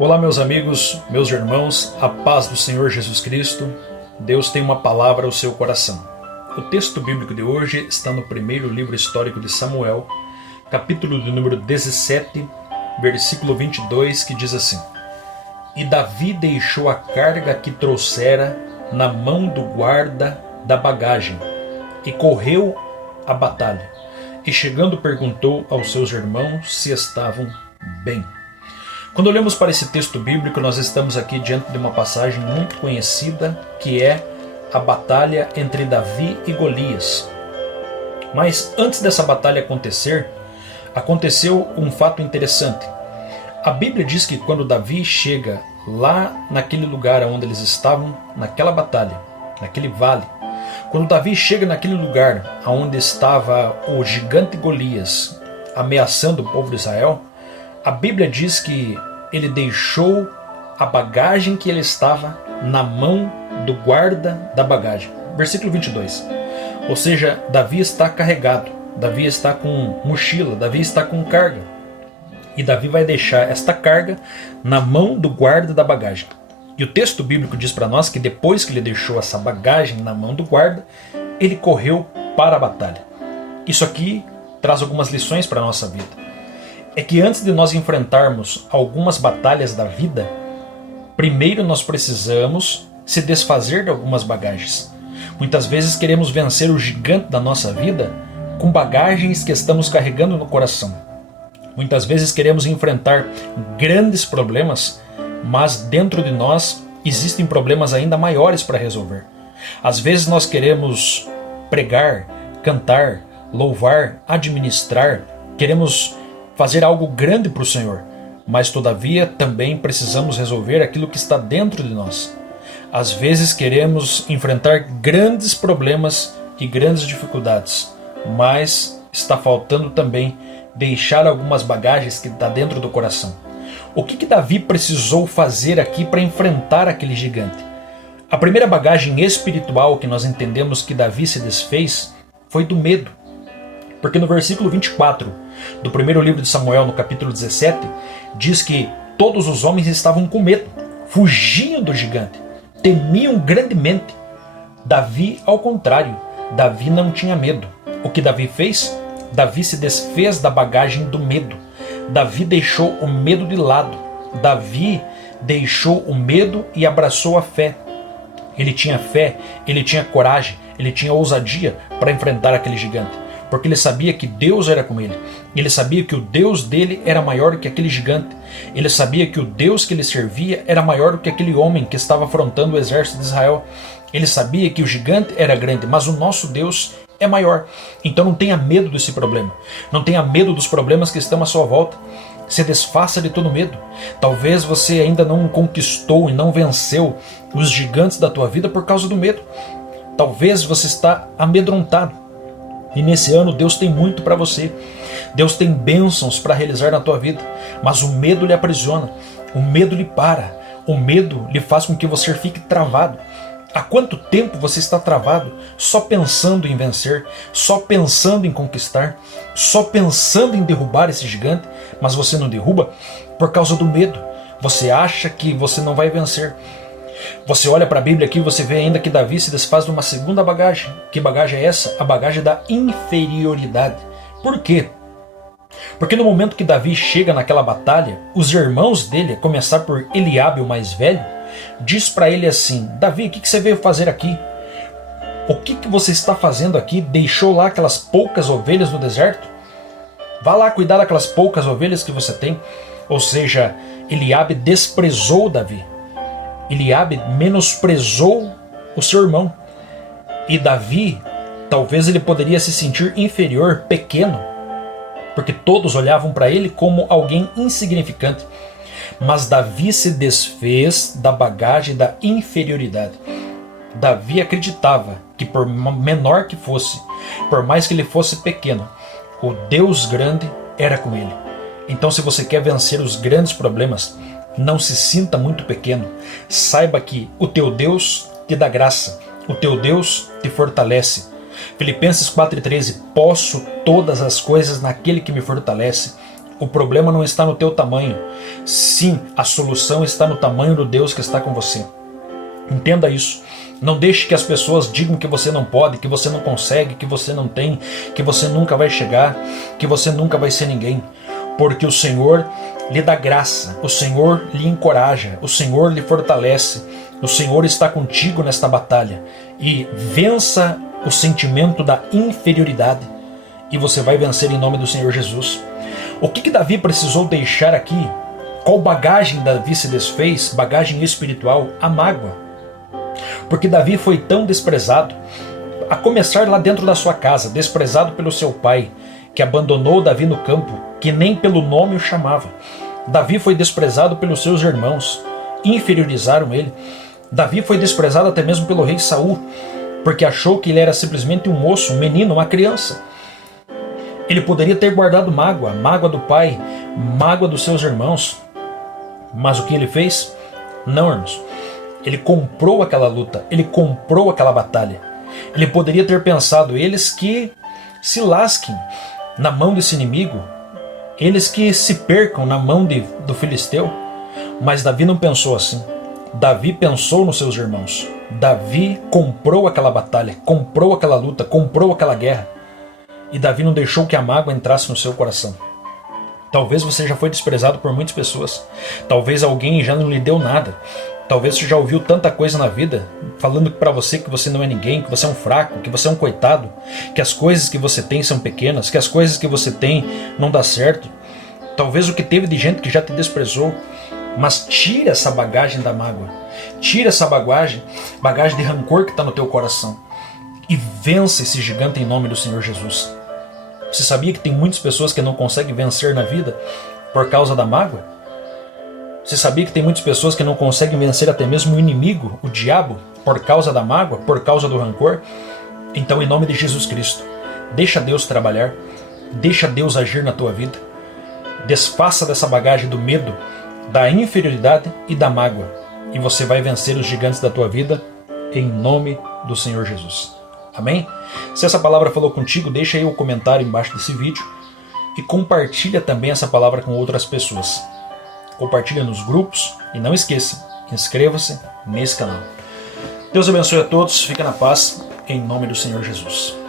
Olá, meus amigos, meus irmãos, a paz do Senhor Jesus Cristo. Deus tem uma palavra ao seu coração. O texto bíblico de hoje está no primeiro livro histórico de Samuel, capítulo de número 17, versículo 22, que diz assim: E Davi deixou a carga que trouxera na mão do guarda da bagagem, e correu à batalha, e chegando perguntou aos seus irmãos se estavam bem. Quando olhamos para esse texto bíblico, nós estamos aqui diante de uma passagem muito conhecida, que é a batalha entre Davi e Golias. Mas antes dessa batalha acontecer, aconteceu um fato interessante. A Bíblia diz que quando Davi chega lá naquele lugar onde eles estavam, naquela batalha, naquele vale, quando Davi chega naquele lugar onde estava o gigante Golias ameaçando o povo de Israel, a Bíblia diz que ele deixou a bagagem que ele estava na mão do guarda da bagagem. Versículo 22. Ou seja, Davi está carregado, Davi está com mochila, Davi está com carga. E Davi vai deixar esta carga na mão do guarda da bagagem. E o texto bíblico diz para nós que depois que ele deixou essa bagagem na mão do guarda, ele correu para a batalha. Isso aqui traz algumas lições para a nossa vida. É que antes de nós enfrentarmos algumas batalhas da vida, primeiro nós precisamos se desfazer de algumas bagagens. Muitas vezes queremos vencer o gigante da nossa vida com bagagens que estamos carregando no coração. Muitas vezes queremos enfrentar grandes problemas, mas dentro de nós existem problemas ainda maiores para resolver. Às vezes nós queremos pregar, cantar, louvar, administrar, queremos fazer algo grande para o Senhor, mas todavia também precisamos resolver aquilo que está dentro de nós. Às vezes queremos enfrentar grandes problemas e grandes dificuldades, mas está faltando também deixar algumas bagagens que está dentro do coração. O que Davi precisou fazer aqui para enfrentar aquele gigante? A primeira bagagem espiritual que nós entendemos que Davi se desfez foi do medo. Porque no versículo 24 do primeiro livro de Samuel, no capítulo 17, diz que todos os homens estavam com medo, fugiam do gigante, temiam grandemente. Davi, ao contrário, Davi não tinha medo. O que Davi fez? Davi se desfez da bagagem do medo. Davi deixou o medo de lado. Davi deixou o medo e abraçou a fé. Ele tinha fé, ele tinha coragem, ele tinha ousadia para enfrentar aquele gigante. Porque ele sabia que Deus era com ele. Ele sabia que o Deus dele era maior que aquele gigante. Ele sabia que o Deus que ele servia era maior que aquele homem que estava afrontando o exército de Israel. Ele sabia que o gigante era grande, mas o nosso Deus é maior. Então não tenha medo desse problema. Não tenha medo dos problemas que estão à sua volta. Se desfaça de todo medo. Talvez você ainda não conquistou e não venceu os gigantes da tua vida por causa do medo. Talvez você está amedrontado. E nesse ano Deus tem muito para você. Deus tem bênçãos para realizar na tua vida. Mas o medo lhe aprisiona. O medo lhe para. O medo lhe faz com que você fique travado. Há quanto tempo você está travado só pensando em vencer, só pensando em conquistar, só pensando em derrubar esse gigante, mas você não derruba por causa do medo. Você acha que você não vai vencer. Você olha para a Bíblia aqui e você vê ainda que Davi se desfaz de uma segunda bagagem. Que bagagem é essa? A bagagem da inferioridade. Por quê? Porque no momento que Davi chega naquela batalha, os irmãos dele, a começar por Eliabe, o mais velho, diz para ele assim: Davi, o que você veio fazer aqui? O que você está fazendo aqui? Deixou lá aquelas poucas ovelhas no deserto? Vá lá cuidar daquelas poucas ovelhas que você tem. Ou seja, Eliabe desprezou Davi. Eliabe menosprezou o seu irmão. E Davi, talvez ele poderia se sentir inferior, pequeno, porque todos olhavam para ele como alguém insignificante. Mas Davi se desfez da bagagem da inferioridade. Davi acreditava que por menor que fosse, por mais que ele fosse pequeno, o Deus grande era com ele. Então, se você quer vencer os grandes problemas, não se sinta muito pequeno. Saiba que o teu Deus te dá graça, o teu Deus te fortalece. Filipenses 4,13: Posso todas as coisas naquele que me fortalece. O problema não está no teu tamanho. Sim, a solução está no tamanho do Deus que está com você. Entenda isso. Não deixe que as pessoas digam que você não pode, que você não consegue, que você não tem, que você nunca vai chegar, que você nunca vai ser ninguém. Porque o Senhor lhe dá graça, o Senhor lhe encoraja, o Senhor lhe fortalece, o Senhor está contigo nesta batalha. E vença o sentimento da inferioridade. E você vai vencer em nome do Senhor Jesus. O que Davi precisou deixar aqui? Qual bagagem Davi se desfez? Bagagem espiritual, a mágoa. Porque Davi foi tão desprezado, a começar lá dentro da sua casa, desprezado pelo seu pai, que abandonou Davi no campo, que nem pelo nome o chamava. Davi foi desprezado pelos seus irmãos, inferiorizaram ele. Davi foi desprezado até mesmo pelo rei Saul, porque achou que ele era simplesmente um moço, um menino, uma criança. Ele poderia ter guardado mágoa, mágoa do pai, mágoa dos seus irmãos. Mas o que ele fez? Não, irmãos. Ele comprou aquela luta, ele comprou aquela batalha. Ele poderia ter pensado, eles que se lasquem na mão desse inimigo, eles que se percam na mão do filisteu. Mas Davi não pensou assim. Davi pensou nos seus irmãos. Davi comprou aquela batalha, comprou aquela luta, comprou aquela guerra. E Davi não deixou que a mágoa entrasse no seu coração. Talvez você já foi desprezado por muitas pessoas. Talvez alguém já não lhe deu nada. Talvez você já ouviu tanta coisa na vida, falando para você que você não é ninguém, que você é um fraco, que você é um coitado, que as coisas que você tem são pequenas, que as coisas que você tem não dá certo. Talvez o que teve de gente que já te desprezou. Mas tira essa bagagem da mágoa. Tira essa bagagem de rancor que está no teu coração. E vença esse gigante em nome do Senhor Jesus. Você sabia que tem muitas pessoas que não conseguem vencer na vida por causa da mágoa? Você sabia que tem muitas pessoas que não conseguem vencer até mesmo o inimigo, o diabo, por causa da mágoa, por causa do rancor? Então, em nome de Jesus Cristo, deixa Deus trabalhar, deixa Deus agir na tua vida. Desfaça dessa bagagem do medo, da inferioridade e da mágoa. E você vai vencer os gigantes da tua vida em nome do Senhor Jesus. Amém? Se essa palavra falou contigo, deixa aí o comentário embaixo desse vídeo e compartilha também essa palavra com outras pessoas. Compartilha nos grupos e não esqueça, inscreva-se nesse canal. Deus abençoe a todos, fica na paz, em nome do Senhor Jesus.